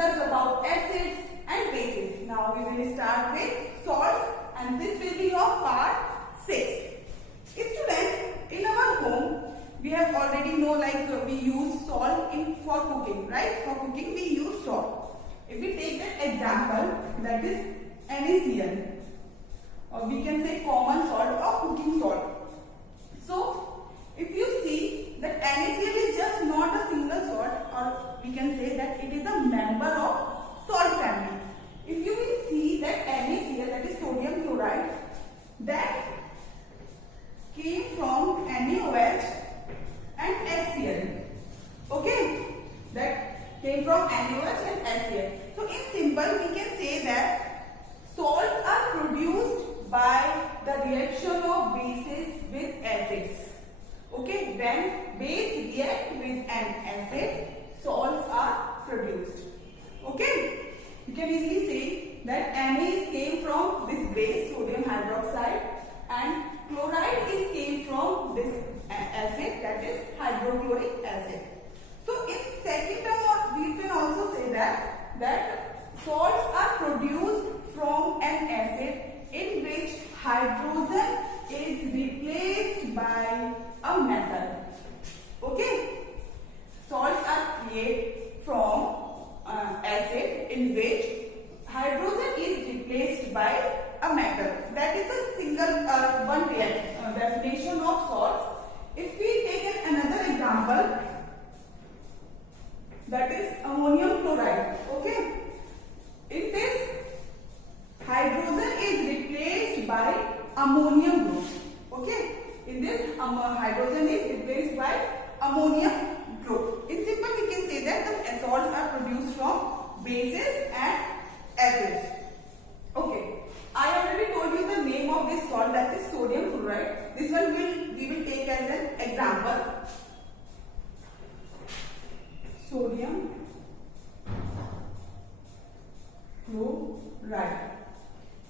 discuss about acids and bases. Now we will start with salt, and this will be your part 6. Students, in our home we have already know, like we use salt for cooking, right? For cooking we use salt. If we take an example, that is NaCl, or we can say common salt or cooking salt. So if you see that NaCl is just not a single salt, or we can say that it is a member of salt family. If you will see that NaCl, that is sodium chloride, that came from NaOH and HCl. Okay, that came from NaOH and HCl. So in simple we can say that salts are produced by the reaction of bases with acids. Okay, when base react with an acid, salts are produced. Okay, you can easily say that Na came from this base, sodium hydroxide, and chloride came from this acid, that is hydrochloric acid. So in second term, we can also say that salts are produced from an acid in which hydrogen is replaced by a metal. Okay, salts are created from acid in which hydrogen is replaced by a metal. That is a single one definition of salts. If we take another example, that is ammonium chloride. Okay, in this hydrogen is replaced by ammonium group. Okay, in this hydrogen is replaced by ammonium group. In simple we can say that the salts are produced from bases and acids. Okay, I already told you the name of this salt, that is sodium chloride. This one we will take as an example. Sodium chloride.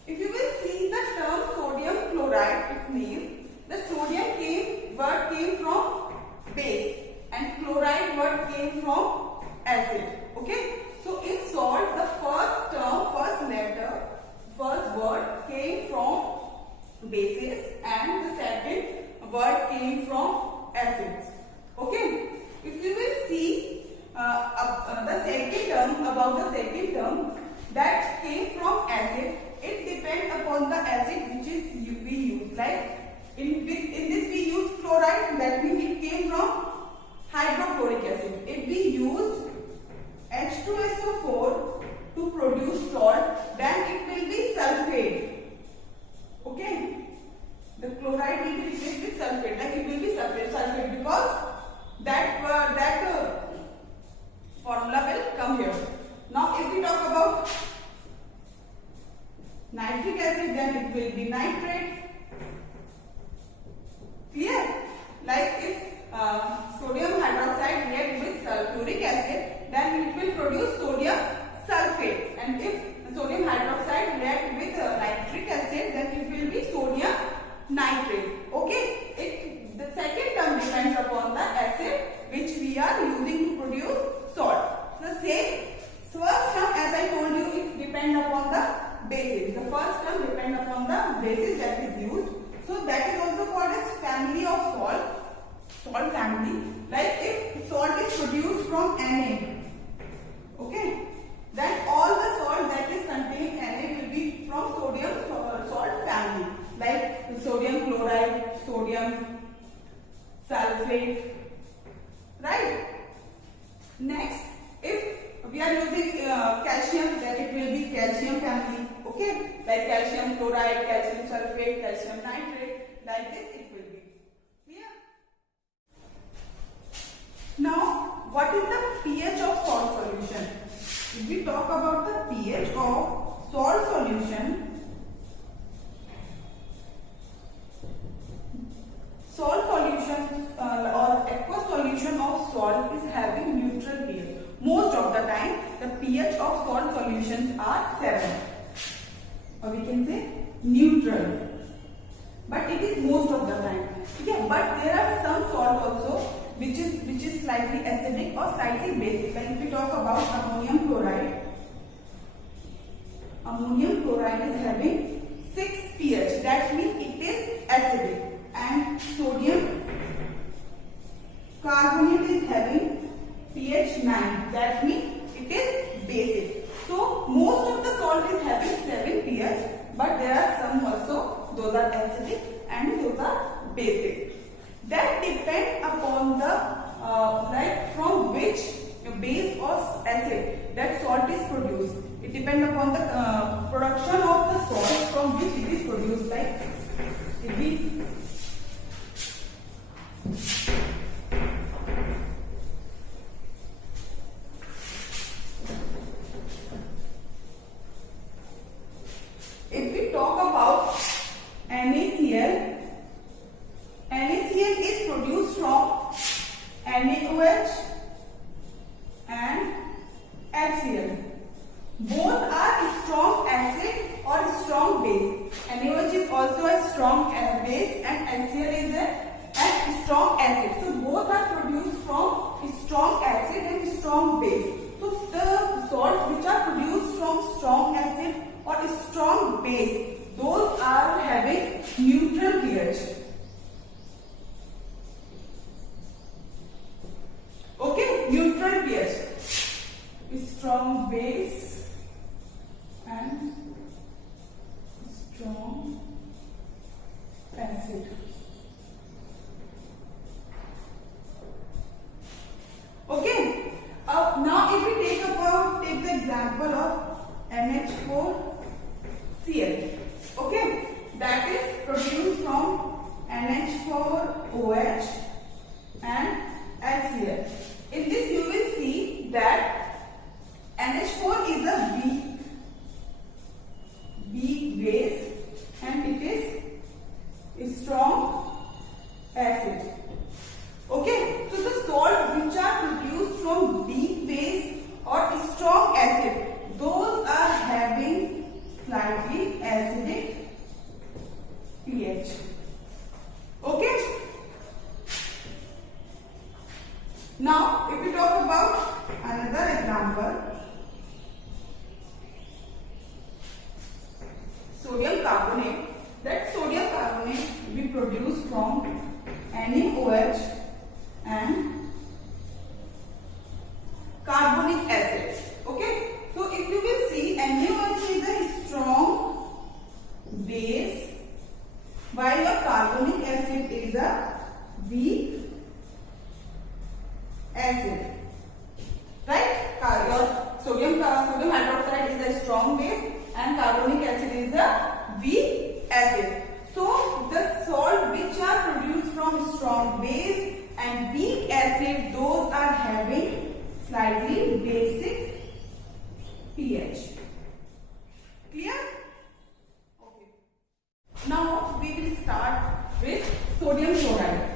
If you will see the term sodium chloride, it means the sodium word came from base and chloride word came from acid. Okay, so in salt the first term, first word came from bases and the second word came from acids. Okay, if you will see the second term, about the second term that came from acid, it depends upon the acid which is we use. Like in this we use chloride, that means it came from hydrochloric acid. If we used H2SO4 to produce salt, then it will be sulfate. Okay, the chloride will be replaced with sulfate, like it will be sulfate because that formula will come here. Now if we talk about nitric acid, then it will be nitrate. Clear? Like if sodium hydroxide react with sulfuric acid, then it will produce sodium sulfate, and if sodium hydroxide react with nitric acid, then it will be sodium nitrate. Okay, the second term depends upon the acid which we are using to produce salt. The same first term, as I told you, it depends upon the basis. The first term depends upon the basis that is used. So that is also called as family of salt family. Like if salt is produced from Na, okay, then all the salt that is contained Na will be from sodium salt family, like sodium chloride, sodium sulfate, right? Next, if we are using calcium, then it will be calcium family. Okay, like calcium chloride, calcium sulfate, calcium nitrate, like this it will be. Clear? Now, what is the pH of salt solution? If we talk about the pH of salt solution, or aqueous solution of salt is having neutral pH. Most of the time, the pH of salt solutions are 7, or we can say neutral. But it is most of the time. Okay, but there are some salt also which is slightly acidic or slightly basic. Like if we talk about ammonium chloride, produced. It depends upon the production of the salt from which it is produced. Like if we talk about NaCl, NaCl is produced from NaOH and HCl. Both are strong acid or strong base. NaOH is also a strong base and HCl is a strong acid. So both are produced from strong acid and strong base. So the salts which are produced from strong acid or strong base, those are having neutral pH. Okay, neutral pH. Strong base and strong acid. Okay. Now if we take the example of NH4Cl. Okay, that is produced from NH4OH and HCl. In this you will see that NH4 is a weak base and it is a strong acid. Okay, so the salt which are produced from weak base or strong acid, those are having slightly acidic pH. Okay. Now, if we talk about another example, sodium carbonate. That sodium carbonate we produce from NaOH and carbonic acid. Okay. So if you will see, NaOH is a strong base while your carbonic acid is a weak acid. Right? Your sodium hydroxide is a strong base and carbonic acid is a weak acid. So the salt which are produced from strong base and weak acid, those are having slightly basic pH. Clear? Okay. Now we will start with sodium chloride.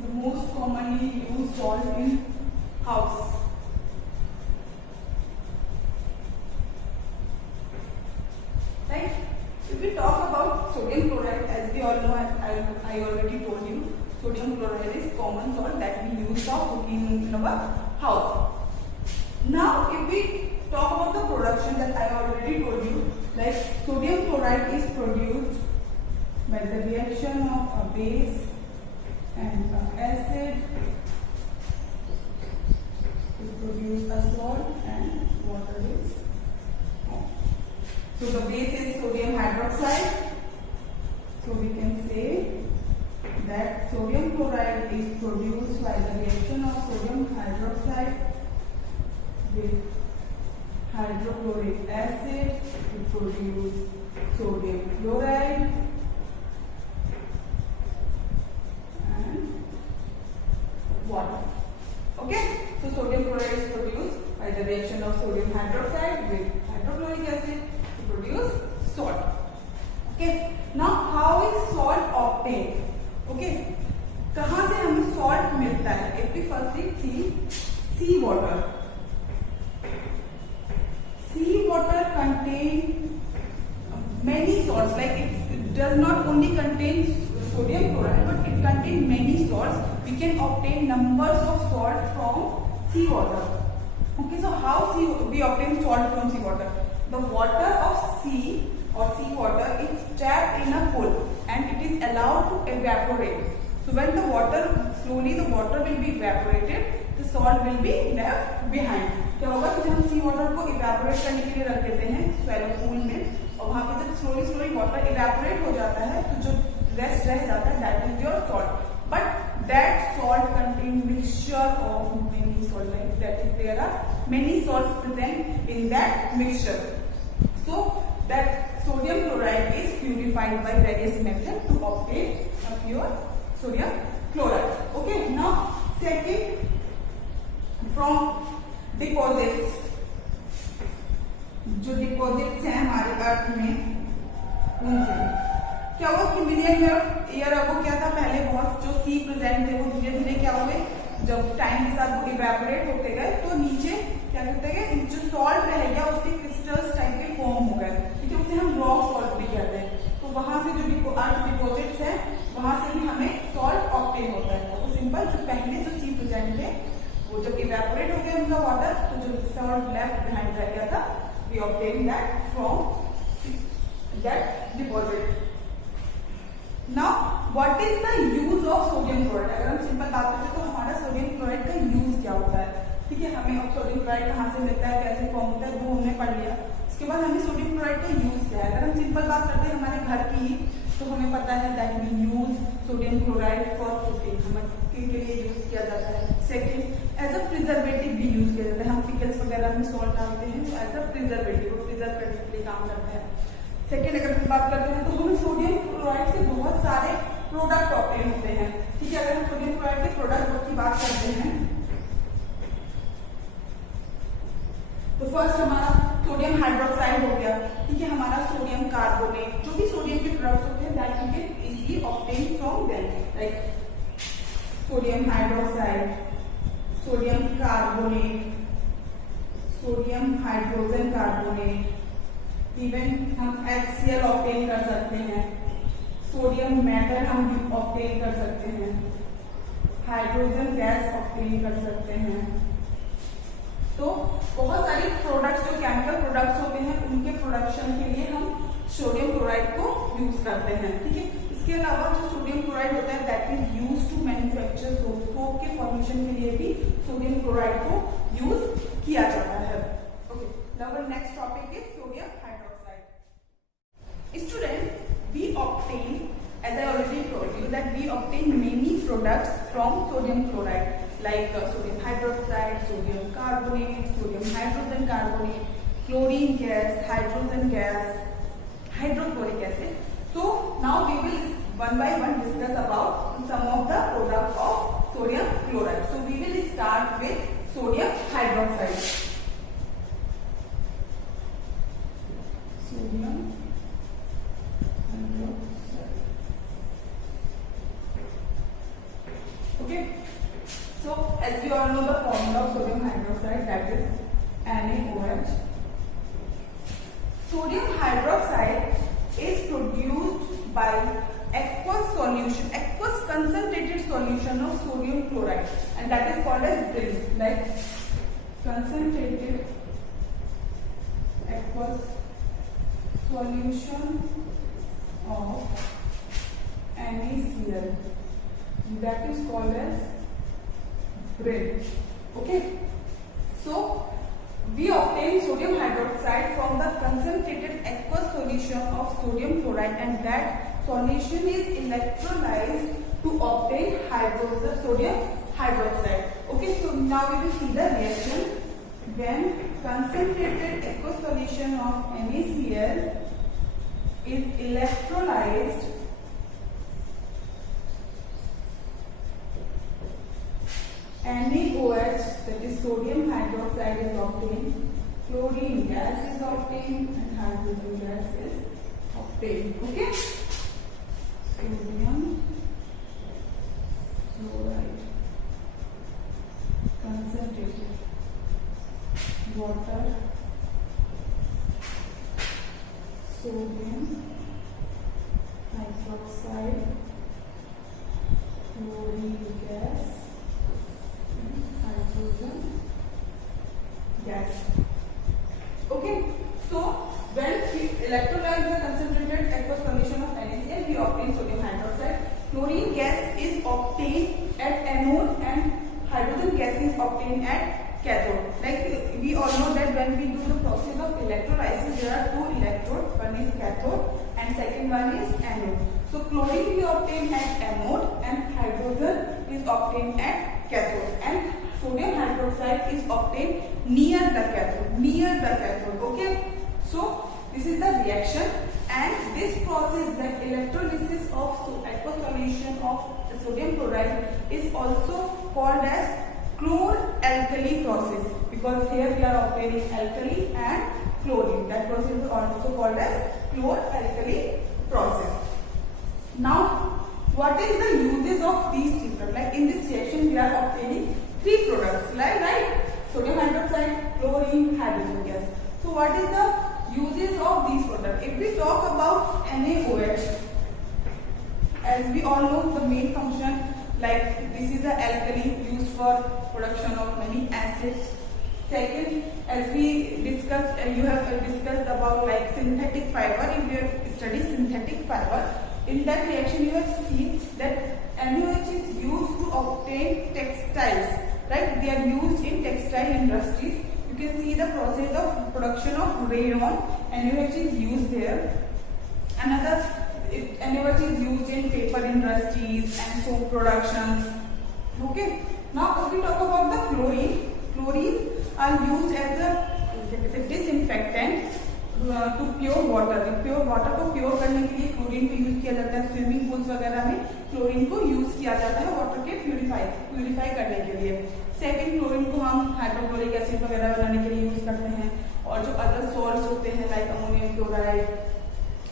The most commonly used salt in house. Right? If we talk about sodium chloride, as we all know, I already told you, sodium chloride is common salt that we use for cooking in our house. Now, if we talk about the production, that I already told you, like sodium chloride is produced by the reaction of a base and an acid to produce a salt and water is formed. So the base is sodium hydroxide. So we can say that sodium chloride is produced by the reaction of sodium hydroxide with hydrochloric acid to produce sodium chloride and water. Okay, so sodium chloride is produced by the reaction of sodium hydroxide with hydrochloric acid to produce salt. Okay, now how is salt obtained? Okay, कहाँ से हमें salt मिलता है? If we firstly see sea water. Sea water contains many salts. Like it does not only contain sodium chloride, but it contains many salts. We can obtain numbers of salt from sea water. Okay, so how we obtain salt from sea water? The water of sea or sea water is trapped in a pool and it is allowed to evaporate. So when the water will be evaporated, the salt will be left behind. क्या होगा कि जब हम सी water को evaporate करने के लिए रख देते हैं स्वैलो पूल में और वहां पे जब स्लोली वाटर इवेपोरेट हो जाता है तो जो रेस्ट रह जाता है that is your salt. But that salt contain mixture of many salt, like that is there are many salts present in that mixture. So that sodium chloride is purified by various methods to obtain a pure sodium chloride. Okay, now second, from deposits, जो deposits हैं हमारे अर्थ में उनसे क्या हुआ कि million year ago क्या था, पहले बहुत जो सी प्रेजेंट थे वो धीरे धीरे क्या हुए, जब टाइम के साथ वो इवेपोरेट होते गए तो नीचे क्या कहते हैं, जो सॉल्ट रह गया उसके क्रिस्टल्स टाइप के फॉर्म हो गए, ठीक है, उसे हम रॉक सॉल्ट भी कहते हैं। तो वहां से जो अर्थ डिपॉजिट्स है वहां से भी हमें सॉल्ट ऑब्टेन होता है। तो सिंपल, जो पहले जो सी प्रेजेंट थे वो जब इवेपोरेट हो गया उनका वाटर, तो जो सॉल्ट लेफ्ट बिहाइंड रह गया था, we obtain that from that deposit. Now what is the use of sodium chloride? अगर हम सिंपल बात करें तो हमारा सोडियम क्लोराइड का यूज क्या होता है, ठीक है, हमें अब सोडियम क्लोराइड कहाँ से मिलता है, कैसे फॉर्म होता है, वो हमने पढ़ लिया। उसके बाद हमें सोडियम क्लोराइड का यूज क्या है। अगर हम सिंपल बात करते हैं हमारे घर की, तो हमें पता है that we use sodium chloride for cooking, हमें कुकिंग के लिए यूज किया जाता है। सेकेंड, एज अ प्रिजर्वेटिव भी यूज किया जाता है, हम पिकल्स वगैरह में सॉल्ट डालते हैं तो एज अ प्रिजर्वेटिव, वो प्रिजर्व करने के लिए काम करता है। सेकेंड, अगर हम बात करते हैं तो हमें सोडियम क्लोराइड से बहुत सारे प्रोडक्ट ऑब्टेन होते हैं, ठीक है। अगर हम सोडियम क्लोराइड के प्रोडक्ट की बात करते हैं तो फर्स्ट हमारा सोडियम हाइड्रोक्साइड हो गया, ठीक है, हमारा सोडियम कार्बोनेट, जो भी सोडियम के प्रोडक्ट्स होते हैं that you can easily obtain from them, like sodium hydroxide, sodium carbonate, sodium hydrogen carbonate, even हम HCl ऑब्टेन कर सकते हैं, सोडियम मेटल हम ऑब्टेन कर सकते हैं, हाइड्रोजन गैस ऑब्टेन कर सकते हैं। तो बहुत सारी प्रोडक्ट्स जो केमिकल प्रोडक्ट्स होते हैं उनके प्रोडक्शन के लिए हम सोडियम क्लोराइड को यूज करते हैं, ठीक है। इसके अलावा जो सोडियम क्लोराइड होता है that is use to manufacture soap, soap के फॉर्मेशन के लिए भी सोडियम क्लोराइड को यूज किया जाता है। Okay, now our next topic is sodium hydroxide. Students, we obtain, as I already told you, that we obtain many products from sodium chloride, like sodium hydroxide, sodium carbonate, sodium hydrogen carbonate, chlorine gas, hydrogen gas, hydrochloric acid. So now we will one by one discuss about some of the products of sodium chloride. So we will start with sodium hydroxide. Sodium hydroxide. Okay, so as we all know the formula of sodium hydroxide, that is NaOH. Sodium hydroxide is produced by aqueous solution, aqueous concentrated solution of sodium chloride, and that is called as BRIN, like concentrated aqueous solution of NaCl, that is called as BRIN. Okay, so we obtain sodium hydroxide from the concentrated aqueous solution of sodium chloride, and that solution is electrolyzed to obtain sodium hydroxide. Okay, so now we will see the reaction when concentrated aqueous solution of NaCl is electrolyzed NaOH, that is sodium hydroxide, is obtained, chlorine gas is obtained, and hydrogen gas is obtained. Okay, sodium chloride concentrated, water, sodium hydroxide, chlorine gas, hydrogen gas. Okay, so when we electrolyze the concentrated aqueous solution of NaCl, we obtain sodium hydroxide. Chlorine gas is obtained at anode and hydrogen gas is obtained at cathode. Like we all know that when we do the process of electrolysis, there are two electrodes, one is cathode and second one is anode. So chlorine we obtain at anode and hydrogen is obtained at cathode, and sodium hydroxide is obtained near the cathode. Okay, so this is the reaction, and this process, the electrolysis of aqueous solution of the sodium chloride, is also called as chlor-alkali process, because here we are obtaining alkali and chlorine. That process is also called as chlor-alkali process. Now, what is the uses of these three products? Like in this reaction, we are obtaining three products, like right? Sodium hydroxide, chlorine, hydrogen gas. So, what is the uses of these products? If we talk about NaOH, as we all know, the main function, like this is the alkali used for production of many acids. Second, as we discussed, you have discussed about like synthetic fiber. If you have studied synthetic fiber, in that reaction you have seen that NaOH is used to obtain textiles, right? They are used in textile industries. You can see the process of production of rayon. NaOH is used there. Another, NaOH is used in paper industries and soap productions. Okay. Now, if we talk about the chlorine, chlorine are used as a disinfectant to pure water. Pure water को pure करने के लिए chlorine को use किया जाता है. Swimming pools वगैरह में क्लोरीन को यूज किया जाता है वाटर के प्यूरिफाई करने के लिए. सेकंड, क्लोरीन को हम हाइड्रोक्लोरिक एसिड वगैरह बनाने के लिए यूज करते हैं. और जो अदर सॉल्ट्स होते हैं लाइक अमोनियम क्लोराइड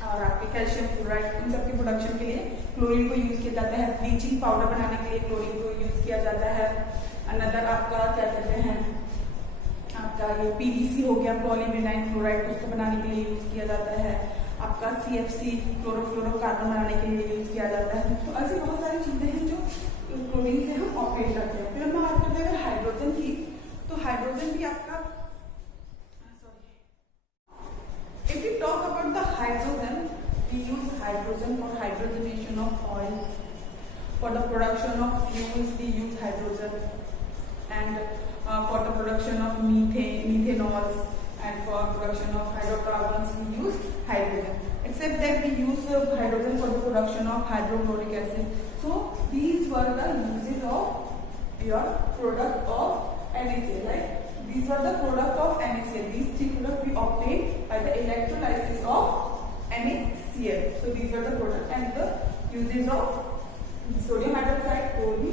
और आपके कैल्शियम क्लोराइड, इन सब के प्रोडक्शन के लिए क्लोरीन को यूज किया जाता है. ब्लीचिंग पाउडर बनाने के लिए क्लोरीन को यूज किया जाता है. अनदर आपका क्या कहते हैं, आपका ये पीवीसी हो गया, पॉलीविनाइल क्लोराइड, उसको बनाने के लिए यूज किया जाता है. आपका सीएफसी, क्लोरोफ्लोरोकार्बन बनाने के लिए यूज किया जाता है. तो ऐसी बहुत सारी चीजें हैं जो क्लोरीन से हम ऑपरेट करते हैं. फिर हम बात करते हैं हाइड्रोजन की. तो हाइड्रोजन भी आपका, if we talk about the hydrogen, we use hydrogen for hydrogenation of oils. For the production of fuels, we use hydrogen, and for the production of methanols, and for production of hydrocarbons, we use hydrogen. Except that we use hydrogen for the production of hydrochloric acid. So these were the uses of your product of NaCl. Right? These are the product of NaCl. These three products we obtain by the electrolysis of NaCl. So these are the product and the uses of sodium hydroxide, chlorine,